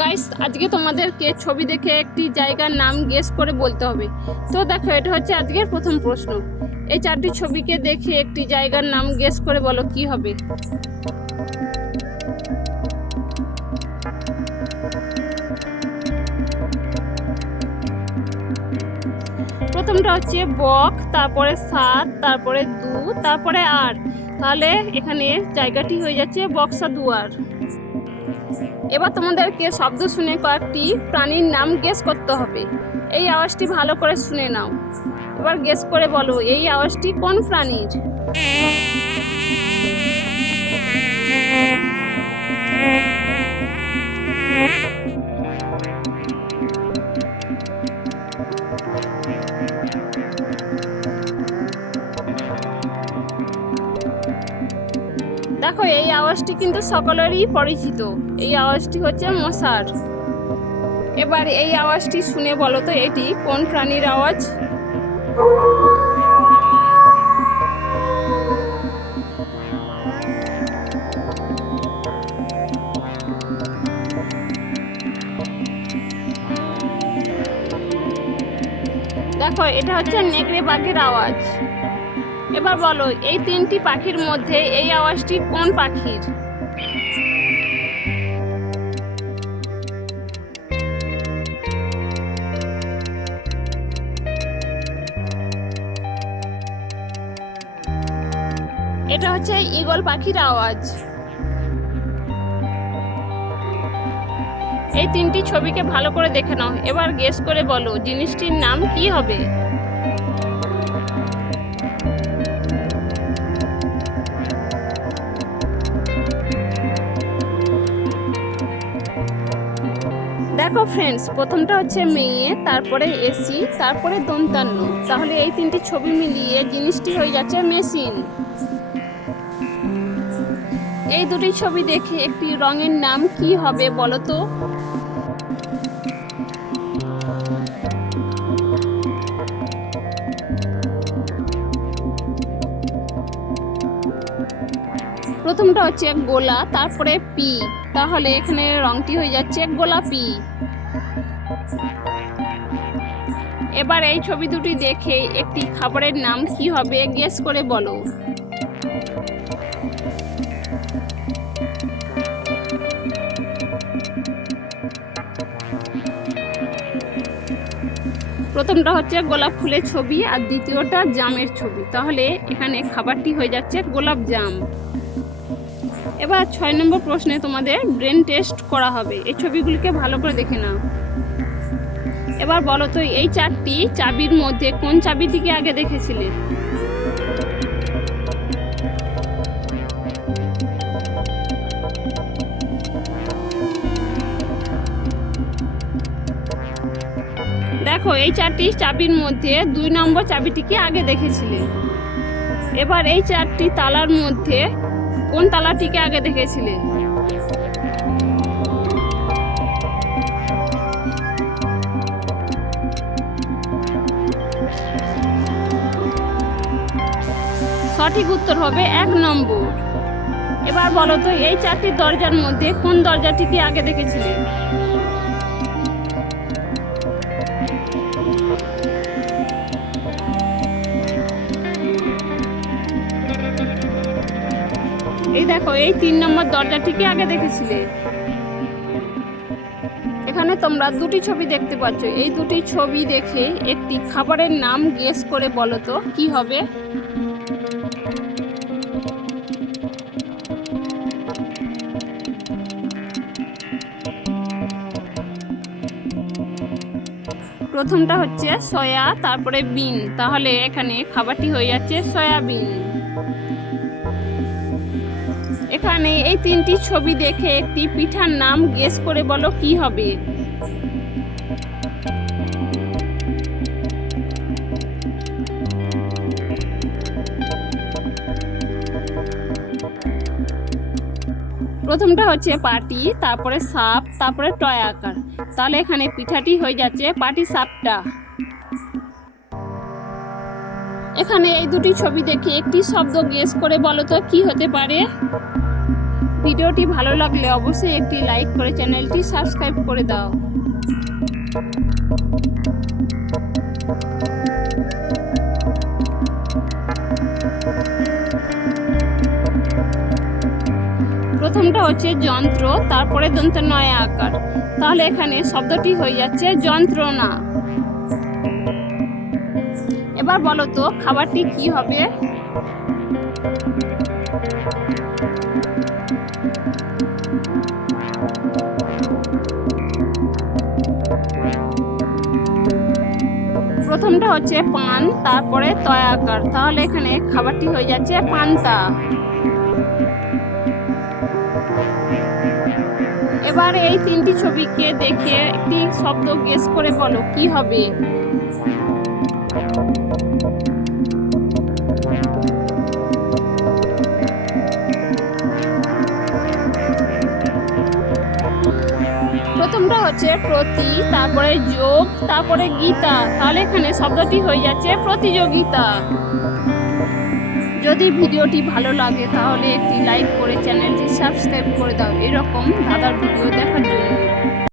Guys আজকে তোমাদেরকে ছবি দেখে একটি জায়গার নাম গেস করে বলতে হবে। তো দেখো, এটা হচ্ছে আজকের প্রথম প্রশ্ন। এই চারটি ছবিকে দেখে একটি জায়গার নাম গেস করে বলো কি হবে? প্রথমটা হচ্ছে বক, তারপরে সাত, তারপরে দু, তারপরে আর তাহলে এখানে জায়গাটি হয়ে যাচ্ছে বক্সা দুয়ার। এবার তোমাদেরকে শব্দ শুনে কয়েকটি প্রাণীর নাম গেস করতে হবে। এই আওয়াজটি ভালো করে শুনে নাও। এবার গেস করে বলো, এই আওয়াজটি কোন প্রাণীর? দেখো, এই আওয়াজটি কিন্তু সকলেরই পরিচিত। এই আওয়াজটি হচ্ছে মশার। এবার এই আওয়াজটি শুনে বলো তো, এটি কোন প্রাণীর আওয়াজ? দেখো, এটা হচ্ছে নেকড়ে বাঘের আওয়াজ। এবার বলো, এই তিনটি পাখির মধ্যে এই আওয়াজটি কোন পাখির? এটা হচ্ছে ঈগল পাখির আওয়াজ। এই তিনটি ছবিকে ভালো করে দেখে নাও। এবার গেস করে বলো, জিনিসটির নাম কি হবে? দেখো ফ্রেন্ডস প্রথমটা হচ্ছে মেয়ে, তারপরে এসি, তারপরে দন্তান্ন। তাহলে এই তিনটি ছবি মিলিয়ে জিনিসটি হয়ে যাচ্ছে মেশিন এই দুটি ছবি দেখে একটি রঙের নাম কি হবে বলো তো? প্রথমটা হচ্ছে গোলা, তারপরে পি। তাহলে এখানে রংটি হয়ে যাচ্ছে গোলাপি। এবার এই ছবি দুটি দেখে একটি খাবারের নাম কি হবে গেস করে বলো। প্রথমটা হচ্ছে গোলাপ ফুলের ছবি আর দ্বিতীয়টা জামের ছবি। তাহলে এখানে খাবারটি হয়ে যাচ্ছে গোলাপ জাম। এবার ছয় নম্বর প্রশ্নে তোমাদের ব্রেন টেস্ট করা হবে। এই ছবিগুলিকে ভালো করে দেখে নাও। এবার বলো তো, এই চারটি চাবির মধ্যে কোন চাবিটিকে আগে দেখেছিলে? দেখো, এই চারটি চাবির মধ্যে দুই নম্বর চাবিটিকে আগে দেখেছিলে। এবার এই চারটি তালার মধ্যে কোন তালাটিকে আগে দেখেছিলে? সঠিক উত্তর হবে এক নম্বর। এবার বলো তো, এই চারটি দরজার মধ্যে কোন দরজাটিকে আগে দেখেছিলে? এই দেখো, এই তিন নম্বর দরজাটিকে আগে দেখেছিলে। এখানে তোমরা দুটি ছবি দেখতে পাচ্ছ। এই দুটি ছবি দেখে একটি খাবারের নাম গেস করে বলো তো, কি হবে? প্রথমটা হচ্ছে সয়া, তারপরে বিন। তাহলে এখানে খাবারটি হয়ে যাচ্ছে সয়াবিন। এখানে এই তিনটি ছবি দেখে একটি পিঠার নাম গেস করে বলো কি হবে। প্রথমটা হচ্ছে পাটি, তারপরে সাপ, তারপরে টয় আকার। তাহলে এখানে পিঠাটি হয়ে যাচ্ছে পাটি সাপটা। এখানে এই দুটি ছবি দেখে একটি শব্দ গেস করে বলো তো কি হতে পারে? ভিডিওটি ভালো লাগলে অবশ্যই একটি লাইক করে চ্যানেলটি সাবস্ক্রাইব করে দাও। প্রথমটা হচ্ছে যন্ত্র, তারপরে দন্ত নয় আকার। তাহলে এখানে শব্দটি হয়ে যাচ্ছে যন্ত্রণা। এবার বলো তো, খাবারটি কি হবে? প্রথমটা হচ্ছে পান, তারপরে তয়াকার তাহলে এখানে খাবারটি হয়ে যাচ্ছে পান্তা। এবার এই তিনটি ছবিকে দেখে একটি শব্দ গেস করে বলো, কি হবে? হচ্ছে প্রতি, তারপরে যোগ, তারপরে গীতা। তাহলে এখানে শব্দটি হয়ে যাচ্ছে প্রতিযোগিতা। যদি ভিডিওটি ভালো লাগে, তাহলে একটি লাইক করে চ্যানেলটি সাবস্ক্রাইব করে দাও। এরকম দাদার ভিডিও দেখার জন্য।